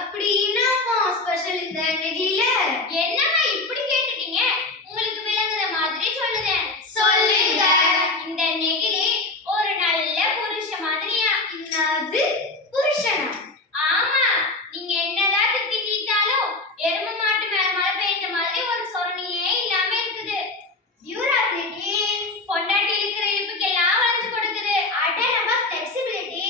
அப்படி என்னப்பா ஸ்பெஷல் இந்த நெகிழில? என்னம்மா இப்படி கேட்டுட்டீங்க? உங்களுக்கு விளங்குற மாதிரி சொல்லுதேன். சொல்லுங்க. இந்த நெகிழி ஒரு நல்ல புருஷ மாதிரியா. என்னது புருஷனா? ஆமா, நீங்க என்னதான் திட்டி தீட்டாலும் எருமை மாட்டு மேல மழை பெய்ஞ்ச மாதிரி ஒரு சொரணியே இல்லாம இருக்குது. டியூரபிலிட்டி. பொண்டாட்டி இழுக்கிற இழுப்புக்கெல்லாம் வளைஞ்சு கொடுக்குது. அட நம்ம ஃப்ளெக்சிபிலிட்டி.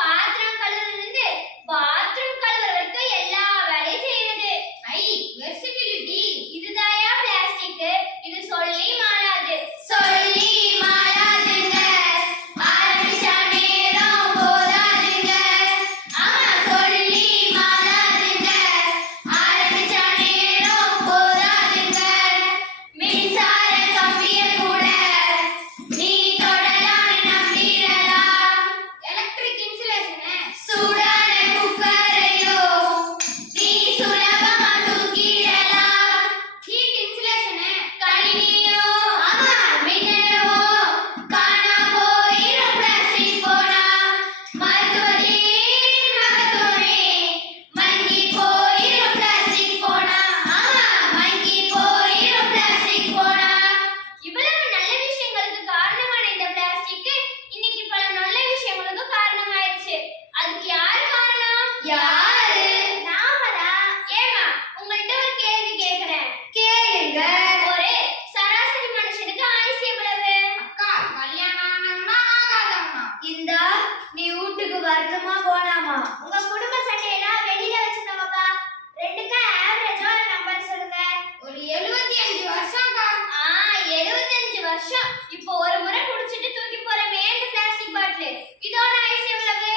பாத்திரம் கழுவுறதுல இருந்து பாத்ரூம் கழுவுற வரைக்கும் எல்லா வேலையும் செய்யுது. ஐ வெர்சிட்டிலிட்டி. இதுதாயா பிளாஸ்டிக். இது சொல்லி மாறாது. சொல்லி மாறாதுங்க. ஆரம்பிச்சா நேரம் போதாதுங்க. ஆமா சொல்லி மாறாதுங்க. ஆரம்பிச்சா நேரம் போதாதுங்க. மின்சார கம்பிய கூட நீ தொடலான்னு நம்பிடலாம். Electric insulation. சூடான குக்கரையோ நீ சுலபமா தூக்கிடலாம். Heat insulation. கணினியோ ஆமா மின்னலோ காணா போயிரும் பிளாஸ்டிக் போனா. மருத்துவத்தின் மகத்துவமே மங்கி போயிரும் பிளாஸ்டிக் போனா. ஆமா மங்கி போயிரும் பிளாஸ்டிக் போனா. இவ்வளவு நல்ல விஷயங்களுக்கு காரணமான இந்த பிளாஸ்டிக் இன்னைக்கு பல நல்ல விஷயங்களுக்கு காரணமாயிருச்சு. அதுக்கு யார் காரணம்? யாரு? நாமதான். ஏமா, உங்கள்ட்ட ஒரு கேள்வி கேக்குறேன். கேளுங்க. ஒரு சராசரி மனுஷனுக்கு ஆயுசு எவ்வளவு? அக்கா கல்யாணம் ஆனவனா ஆகாதவனா? இந்தா நீ வீட்டுக்கு வருத்தமா போனாமா? உங்க குடும்ப சண்டையெல்லாம் வெளியில வச்சுக்கோங்கப்பா. ரெண்டுக்கும் ஆவரேஜா ஒரு நம்பர் சொல்லுங்க. ஒரு 75 வருஷம்க்கா. 75 வருஷம். இப்போ ஒரு முறை குடிச்சிட்டு தூக்கி போறமே இந்த பிளாஸ்டிக் பாட்டில், இதோட ஆயுசு எவ்வளவு?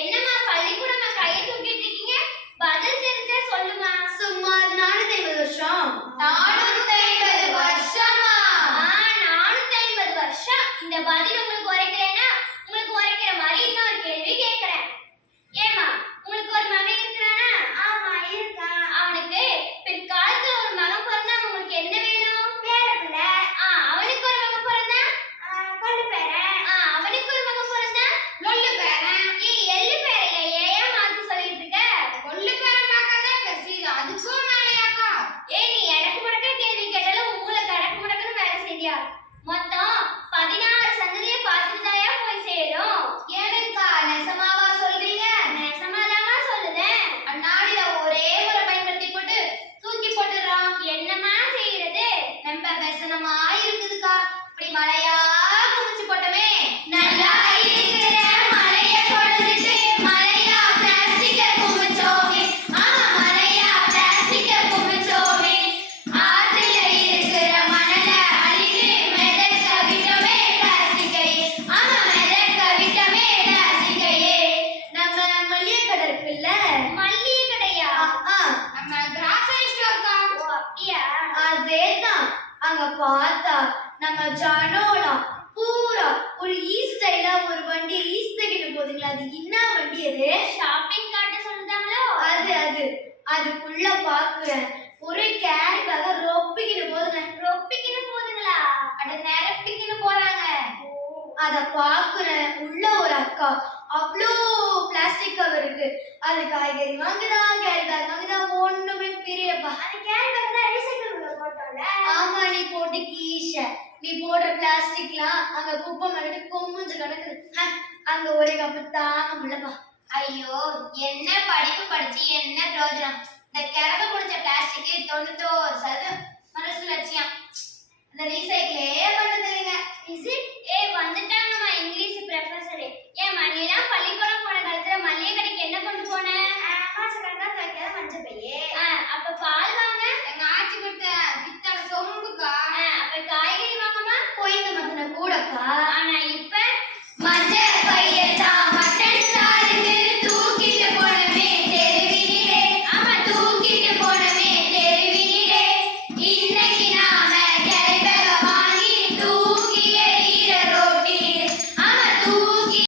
என்னம்மா பள்ளிக்கூடமா கையை தூக்கிட்டு இருக்கீங்க? பதில் தெரிஞ்சா சொல்லுமா. சுமார் 450 வருஷம். 450 வருஷமா? 450 வருஷம். இந்த பதில் உங்களுக்கு உரைக்கிறேன்னா உங்களுக்கு உரைக்கிற மாதிரி இன்னொரு கேள்வி கேட்கிறேன். ஏமா, உங்களுக்கு ஒரு மகன் இருக்கிறானா? ஆமா இருக்கான். அவனுக்கு பிற்காலத்துல ஒரு மகன் பிறந்தா உங்களுக்கு என்ன வேணும்? பேரப்பிள்ளை. அவனுக்கு ஒரு மகன் பிறந்தா? கொள்ளு பேரன். அவனுக்கு ஒரு மகன் பிறந்தா? லொல்லு பேரன். ஏய், எள்ளு பேர் இல்ல, ஏன் மாத்தி சொல்லிட்டு இருக்க? கொள்ளு பேரன் பார்க்கறதே பெருசு. அதுக்கும் மேலையாக்கா? ஏய், நீ எனக்கு முடக்கிற கேள்வி கேட்டாலும் உன் மூளை கடக்கு முடக்குன்னு வேலை செய்யா. மொத்தம் 16 சந்ததியை பார்த்துட்டு தாயா போய் சேரும். ஏனுக்கா நெசமாவா சொல்றீங்க? நெசமாதாமா சொல்லுதேன். அந்நாடில ஒரே முறை பயன்படுத்தி போட்டு தூக்கி போட்டுறான். என்னம்மா செய்யறது? நம்ம व्यसனமா இருக்குதுக்கா. இப்படி மழையா குமிச்சு போட்டமே. நல்லா இருக்கிற மழைய கொடுத்துட்டு மழையா பிளாஸ்டிக்க குமிச்சோமே. ஆமா மழையா பிளாஸ்டிக்க குமிச்சோமே. ஆத்துல இருக்கிற மணல அள்ளிட்டு மிதக்க விட்டோமே பிளாஸ்டிக்கையே. ஆமா மிதக்க விட்டோமே பிளாஸ்டிக்கையே. நம்ம மளிகை கடை இருக்குல்ல, மல்லிகை கடையா? நம்ம கிராசரி ஸ்டோர்க்கா. ஓ, அப்படியா? அதேதான். அங்க பார்த்தா நம்ம ஜனோலாம் பூரா ஒரு ஈஸ்டைலா ஒரு வண்டி ஈஸ்தகிட்டு போகுதுங்களா. அது என்ன வண்டி அது? ஷாப்பிங் காட்ட சொல்லுதாங்களோ? அதுக்குள்ள பாக்குறேன் ஒரு கேரி பேக ரொப்பிக்கிட்டு போதுங்க. ரொப்பிக்கின்னு போதுங்களா? அட நிரப்பிக்கிட்டு போறாங்க. அத பாக்குறேன். உள்ள ஒரு அக்கா அவ்வளோ பிளாஸ்டிக் கவர் இருக்கு. அது காய்கறி வாங்குதா கேரி பேக் வாங்குதா ஒண்ணுமே புரியலப்பா. அந்த கேரி பேக் தான் ரீசைக்கிள் உள்ள போட்டோம்ல. ஆமா நீ போட்டு கீஷ. நீ போடுற பிளாஸ்டிக்லாம் அங்க குப்பை மரட்டு கொம்புஞ்சு கிடக்குது. அங்க ஒரு கப்பு தாங்க முடியலப்பா. ஐயோ, என்ன படிப்பு படிச்சு என்ன பிரயோஜனம்? இந்த கிறக முடிச்ச பிளாஸ்டிக் 91% மனசு லட்சியம். அந்த ரீசைக்கிளே பண்ணதுங்க. வந்துட்டாங்கம்மா இங்கிலீஷ் ப்ரொஃபசர். ஏன் மணிலாம் பள்ளிக்கூடம் போன காலத்துல மல்லிகை கடைக்கு என்ன கொண்டு போன?